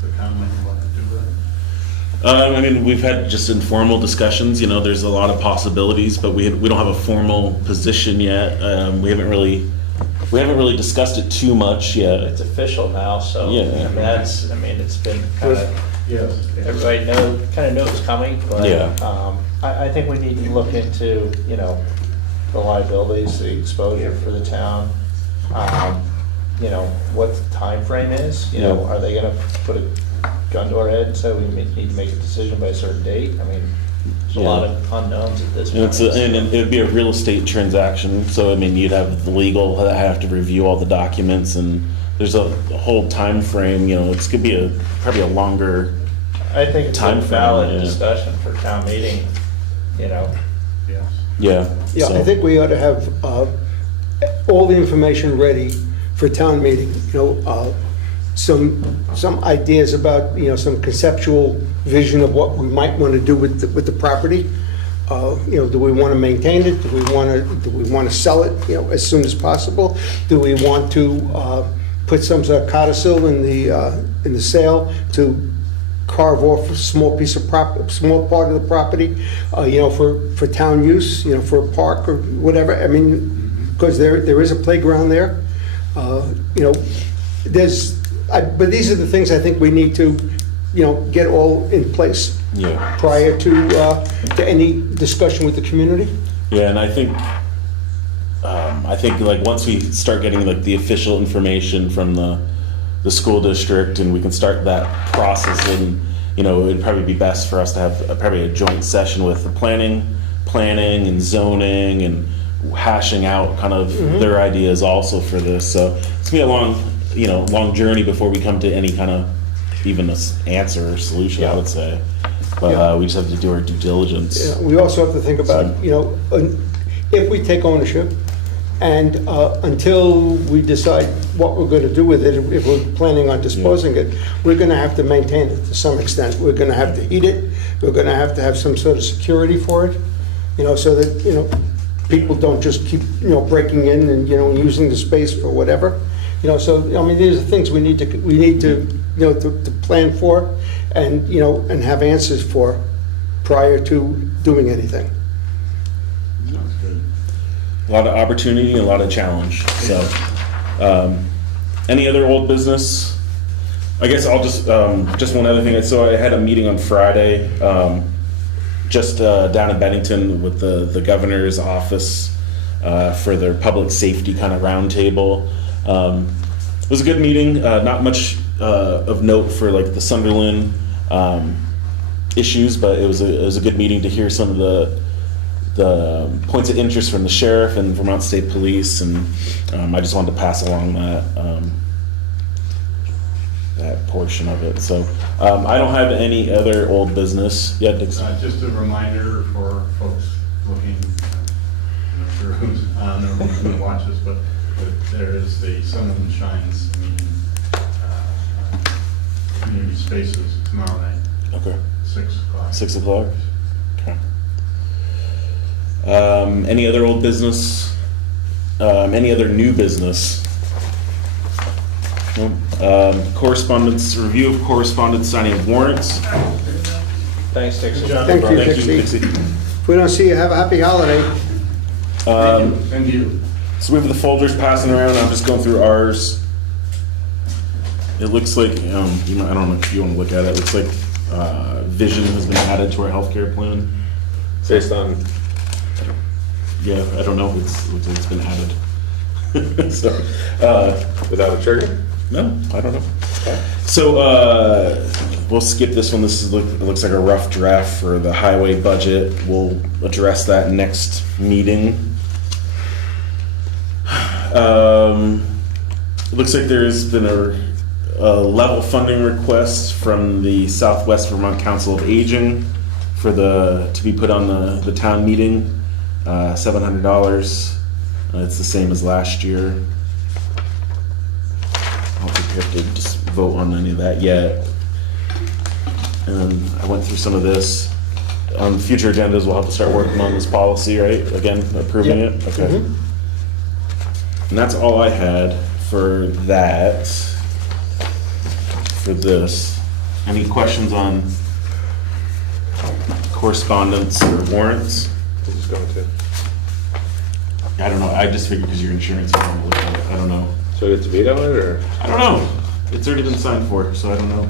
the town might want to do with it? I mean, we've had just informal discussions, you know, there's a lot of possibilities, but we don't have a formal position yet. We haven't really discussed it too much yet. It's official now, so, Yeah. I mean, it's been kind of, Yes. everybody kind of knows it's coming, but Yeah. I think we need to look into, you know, the liabilities, the exposure for the town. You know, what the timeframe is, you know, are they gonna put a gun to our head and say we need to make a decision by a certain date? I mean, there's a lot of unknowns at this And point. and it'd be a real estate transaction, so I mean, you'd have the legal, have to review all the documents, and there's a whole time frame, you know, it's gonna be probably a longer, I think it's a timeframe, valid yeah. discussion for town meeting, you know. Yes. yeah. Yeah, I so- think we ought to have all the information ready for town meeting, you know, some ideas about, you know, some conceptual vision of what we might want to do with the property. You know, do we want to maintain it? Do we want to sell it, you know, as soon as possible? Do we want to put some sort of codicil in the sale to carve off a small piece of small part of the property, you know, for town use, you know, for a park or whatever? I mean, because there is a playground there. You know, but these are the things I think we need to, you know, get all in place Yeah. prior to any discussion with the community. Yeah, and I think like once we start getting like the official information from the school district, and we can start that process, and you know, it'd probably be best for us to have probably a joint session with the planning and zoning, and hashing out kind of their ideas also for this. So it's gonna be a long journey before we come to any kind of even answer or solution, I would say. But we just have to do our due diligence. Yeah, we also have to think about, you know, if we take ownership, and until we decide what we're going to do with it, if we're planning on disposing it, we're going to have to maintain it to some extent. We're going to have to heat it. We're going to have some sort of security for it, you know, so that, you know, people don't just keep, you know, breaking in and, you know, using the space for whatever. You know, so, I mean, these are things we need to, you know, to plan for, and, you know, and have answers for prior to doing anything. Sounds good. A lot of opportunity and a lot of challenge. So, any other old business? I guess I'll just one other thing. So I had a meeting on Friday, just down in Bennington with the governor's office for their public safety kind of roundtable. It was a good meeting. Not much of note for like the Sunderland issues, but it was a good meeting to hear some of the points of interest from the sheriff and Vermont State Police, and I just wanted to pass along that portion of it. So I don't have any other old business yet. Dixon. Just a reminder for folks looking, I'm not sure who's on or who's going to watch this, but there is the Sunderland Shines meeting, community spaces tomorrow night, Okay. 6 o'clock. 6 o'clock. Okay. Any other old business? Any other new business? No. Correspondence, review of correspondence, signing of warrants. Thanks, Dixie. Good job. Thank you, Thank you, Dixie. Dixie. If we don't see you, have a happy holiday. And you. So we have the folders passing around. I'm just going through ours. It looks like, I don't know if you want to look at it. It looks like vision has been added to our healthcare plan. Based on, Yeah, I don't know, it's been added. So, without a trigger? no, I don't know. So, we'll skip this one. This is, it looks like a rough draft for the highway budget. We'll address that next meeting. It looks like there's been a level funding request from the Southwest Vermont Council of Aging to be put on the town meeting, $700. It's the same as last year. I don't think we have to just vote on any of that yet. And I went through some of this. On future agendas, we'll have to start working on this policy, right? Again, approving Yep. it? Okay. And that's all I had for that, for this. Any questions on correspondence or warrants? I'm just going to. I don't know, I just figured because your insurance, I don't look at it. I don't know. So we get to veto it, or? I don't know. It's already been signed for, so I don't know.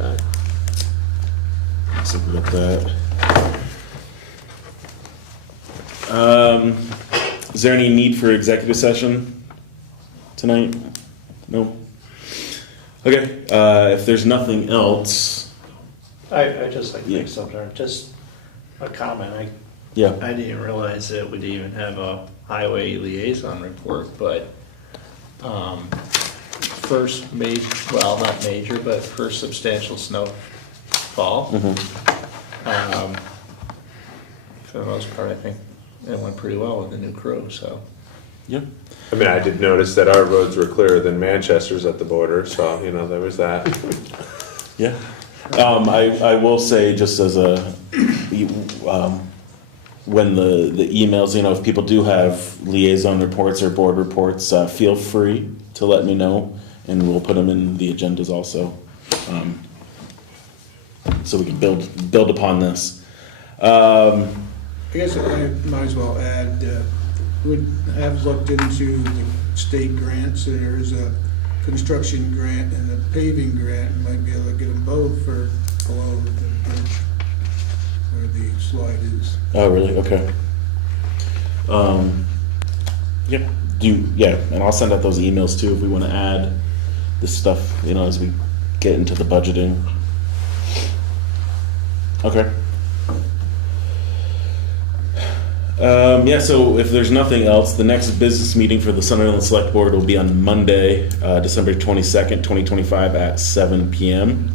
Okay. Looks like we got that. Is there any need for executive session tonight? No? Okay, if there's nothing else, I just like to Yeah. make something, just a comment. yeah. I didn't realize that we'd even have a highway liaison report, but, first not major, but first substantial snowfall. For the most part, I think it went pretty well with the new crew, so. Yeah. I mean, I did notice that our roads were clearer than Manchester's at the border, so, you know, there was that. Yeah. I will say, just as a, when the emails, you know, if people do have liaison reports or board reports, feel free to let me know, and we'll put them in the agendas also. So we can build upon this. I guess I might as well add, would have looked into the state grants. There's a construction grant and a paving grant, might be able to get them both for below the bridge where the slide is. Oh, really? Okay. Yep. And I'll send out those emails too if we want to add this stuff, you know, as we get into the budgeting. Okay. So if there's nothing else, the next business meeting for the Sunderland Select Board will be on Monday, December 22nd, 2025 at 7 p.m.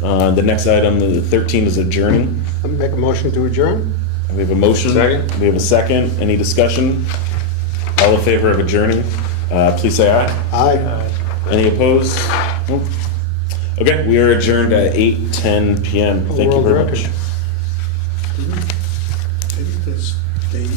The next item, the 13th, is adjourning. I'll make a motion to adjourn? We have a motion. Second. We have a second. Any discussion? All in favor of adjourning, please say aye. Aye. Any opposed? Nope. Okay, we are adjourned at 8:10 p.m. Thank you World very record. much. Maybe this date.